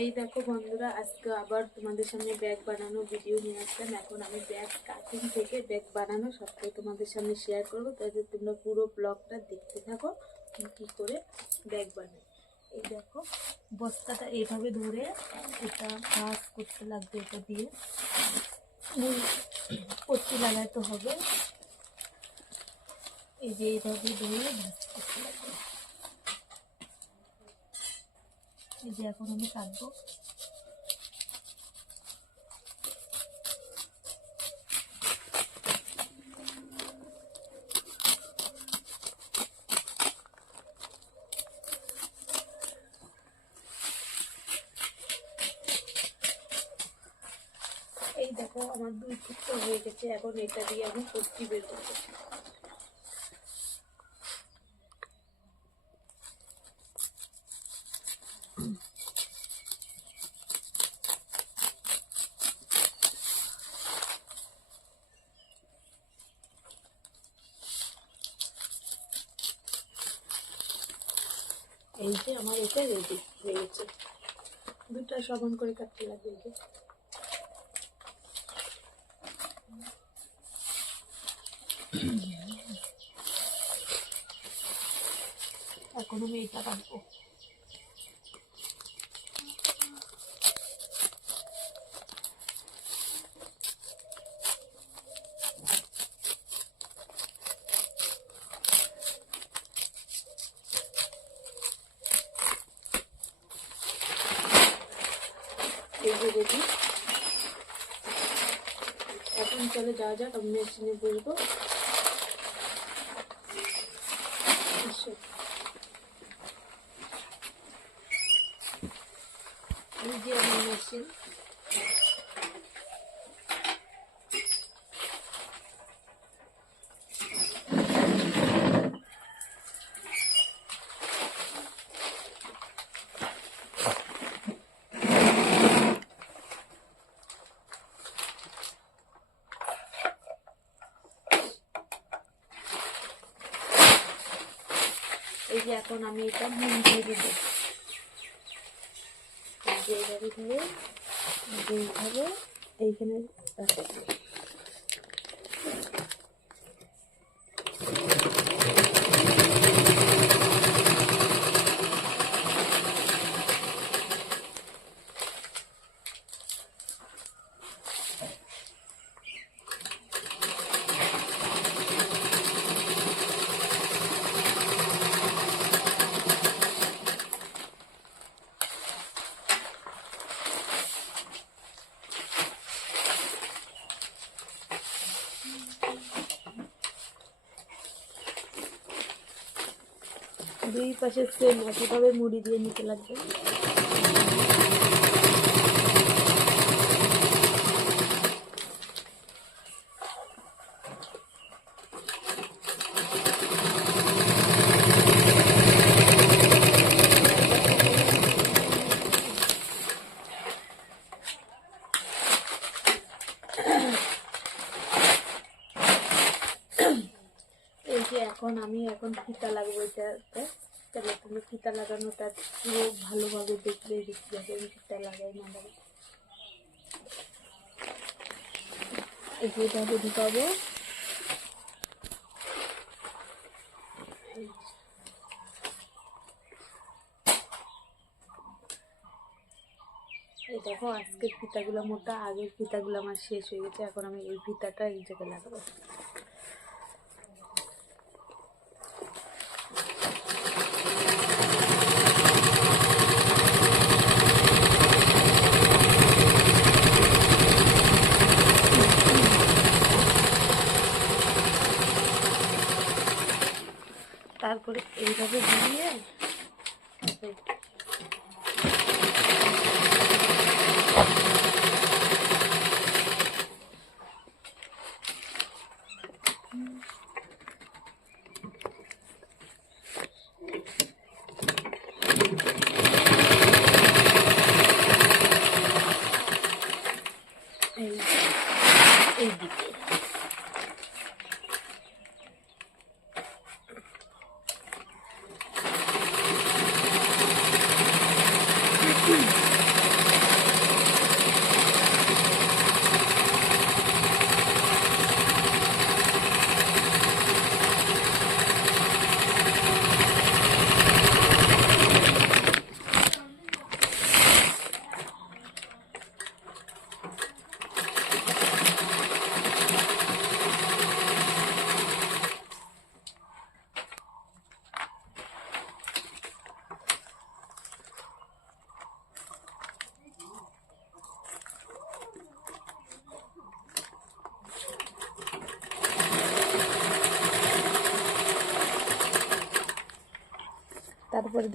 এই দেখো বন্ধুরা, আজকে আবার তোমাদের সামনে ব্যাগ বানানো ভিডিও নিয়ে আসলাম। এখন আমি ব্যাগ কাটিং থেকে ব্যাগ বানানো সবটাই তোমাদের সামনে শেয়ার করব। তাদের তোমরা পুরো ব্লগটা দেখতে থাকো কী করে ব্যাগ বানাই। এই দেখো, বস্তাটা এইভাবে ধরে এটা ভাস করতে লাগবে এটা দিয়ে। পট্টি লাগাতে হবে। এই যে এইভাবে ধরে করতে লাগবে। এই যে এখন আমি কাটবো। এই দেখো, আমার দুই টুকরো হয়ে গেছে। এখন এটা দিয়ে আমি পট্টি বের করব এই যে আমার এটা রেডি হয়ে গেছে দুটা সমান করে কাটতে লাগবে এই এখন আমি এটা কাটবো। এই যে রেডি এখন চলে যাওয়া যাক আমি মেশিনে বলব এসো। এই যে আমার মেশিন। এই যে এখন আমি এটা নুন দিয়ে দিব। এইভাবে ধরে এইভাবে এইখানে দুই পাশে সেম একইভাবে মুড়ি দিয়ে নিতে লাগবে। এখন আমি এখন ফিতা লাগবো এটাতে। তাহলে তুমি ফিতা লাগানোটা পুরো ভালোভাবে দেখলে দেখতে যাবে আমি ফিতা লাগাই না, লাগাই। এভাবে ঢুকাবো। এই দেখো, আজকের ফিতাগুলো মোটা, আগের ফিতাগুলো আমার শেষ হয়ে গেছে, এখন আমি এই ফিতাটা এই জায়গায় লাগাবো। তারপরে এইভাবে তারপরে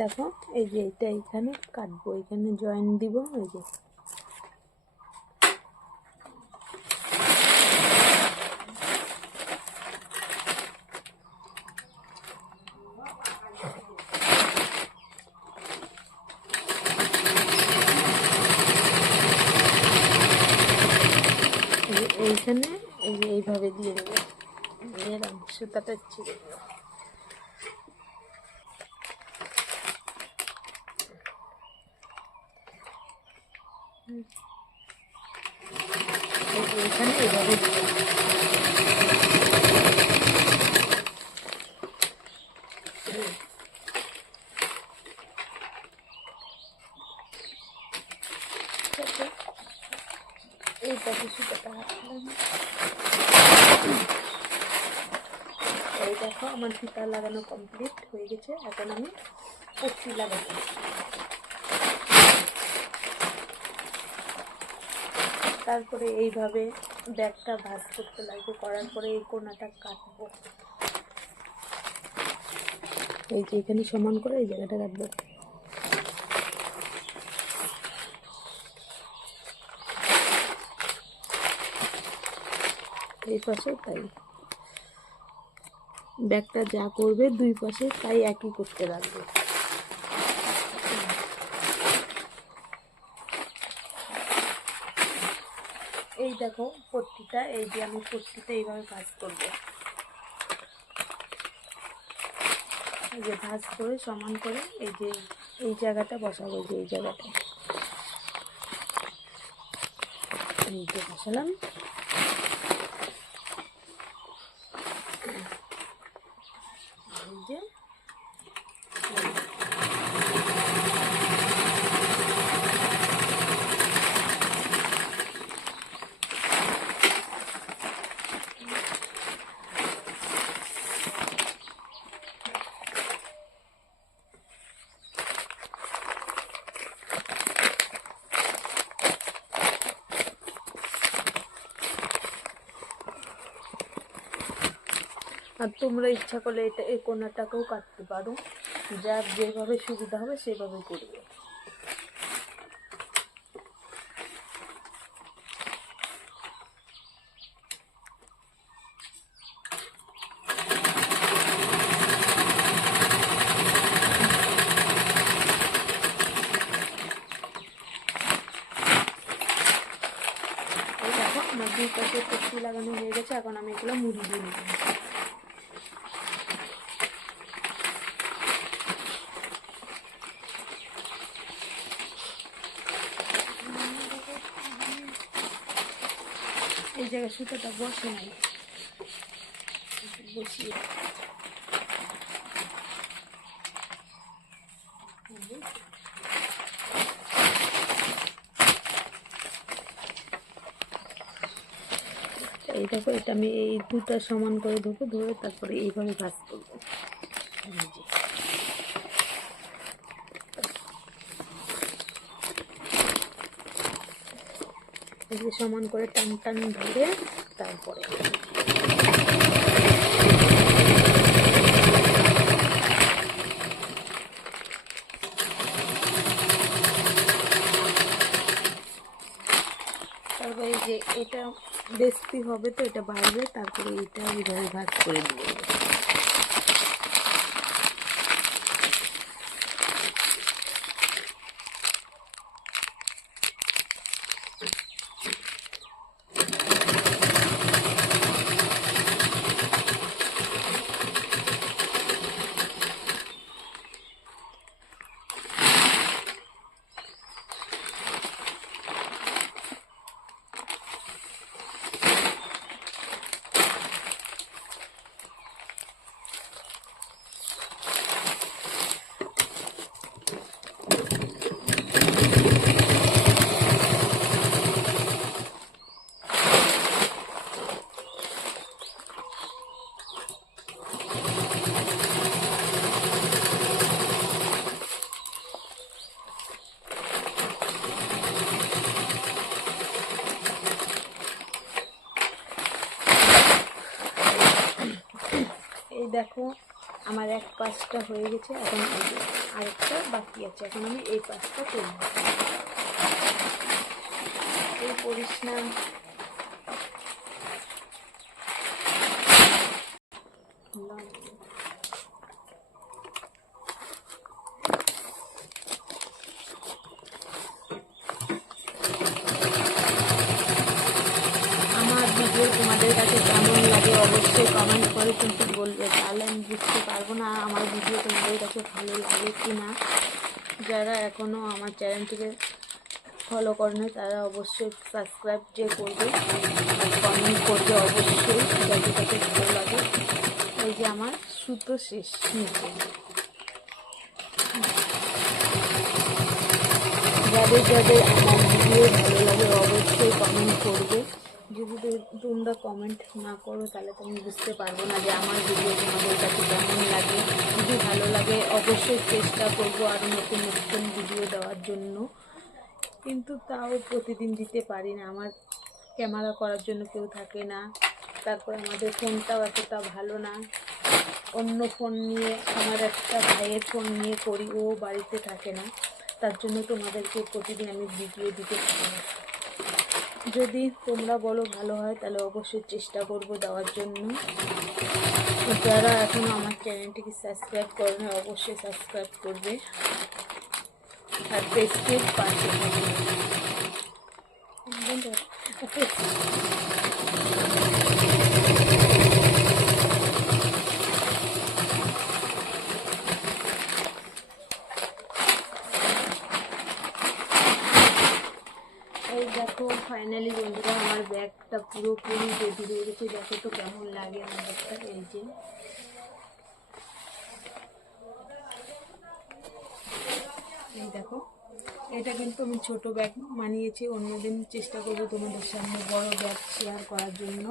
দেখো, এই যে এটা এখানে কাটবো, এখানে জয়েন দিব, এই যে। এইখানে এইভাবে দিয়ে দেবো। সুতাটা ছিঁড়ে দেবো। সুতাটা এই দেখো আমার ফিতা লাগানো কমপ্লিট হয়ে গেছে। এখন আমি পট্টি লাগাবো। তারপরে এইভাবে ব্যাগটা ভাঁজ করতে লাগবে, করার পরে এই কোনাটা কাটবো। এই যে এখানে সমান করে এই জায়গাটা কাটবো এই পাশে তাই। ব্যাগটা যা করবে দুই পাশে তাই একই করতে লাগবে। এই দেখো, পট্টিটা, এই যে আমি পট্টিটা এইভাবে ভাজ করব। এই যে ভাজ করে, সমান করে এই যে এই জায়গাটা বসাবো যে এই জায়গাটা। এই যে বসালাম এই যে আর তোমরা ইচ্ছা করলে এটা, এই কোনাটাকেও কাটতে পারো। যার যেভাবে সুবিধা হবে সেভাবে করবে। আমার দুই পাশে লাগানো হয়ে গেছে, এখন আমি এগুলো মুড়ি দিয়ে নেব জায়গায় সুতোটা বসে নাই। বসিয়ে এই দেখো, এটা আমি এই দুটা সমান করে ধরবো ধরে তারপরে এইভাবে ভাজ করব। এই যে। এই যে সমান করে টান টান ধরে তারপরে তারপরে যে এটা বেশি হবে তো এটা বাড়বে, তারপরে এটা ভাগ করে দিয়ে দেবো। এই দেখো, আমার এক পাশটা হয়ে গেছে, এখন আরেকটা বাকি আছে, এখন আমি এই পাশটা করব। এই করিস না আমার ভিডিও তোমাদের কাছে কেমন লাগে অবশ্যই কমেন্ট করে কিন্তু তাহলে আমি বুঝতে পারব না আমার ভিডিও তোমাদের কাছে ভালো লাগে কি না যারা এখনও আমার চ্যানেলটিকে ফলো করেনি, তারা অবশ্যই সাবস্ক্রাইব যে করবে কমেন্ট করবে অবশ্যই যাদের কাছে ভালো লাগে। এই যে আমার সুতো শেষ নিচে যাদের যাদের আমার ভিডিও ভালো লাগে অবশ্যই কমেন্ট করবে। যদি তোমরা কমেন্ট না করো, তাহলে তো আমি বুঝতে পারব না যে আমার ভিডিও তোমাদের কাছে কেমন লাগে। যদি ভালো লাগে, অবশ্যই চেষ্টা করব আরও নতুন নতুন ভিডিও দেওয়ার জন্য। কিন্তু তাও প্রতিদিন দিতে পারি না। আমার ক্যামেরা করার জন্য কেউ থাকে না। তারপর আমাদের ফোনটাও এতটা ভালো না। অন্য ফোন নিয়ে, আমার একটা ভাইয়ের ফোন নিয়ে করি, ও বাড়িতে থাকে না। তার জন্য তোমাদেরকে প্রতিদিন আমি ভিডিও দিতে পারি না। যদি তোমরা বলো ভালো হয়, তাহলে অবশ্যই চেষ্টা করব দেওয়ার জন্য। যারা এখনও আমার চ্যানেলটিকে সাবস্ক্রাইব করে না অবশ্যই সাবস্ক্রাইব করবে। আর পেজকে পাশে একদম তো- Okay. এই দেখো ফাইনালি বন্ধুরা, আমার ব্যাগটা পুরোপুরি রেডি হয়ে গেছে। দেখো তো কেমন লাগে আমার ব্যাগটা, এই যে। দেখো, এটা কিন্তু আমি ছোট ব্যাগ মানিয়েছি, অন্যদিন চেষ্টা করব তোমাদের সামনে বড় ব্যাগ শেয়ার করার জন্য।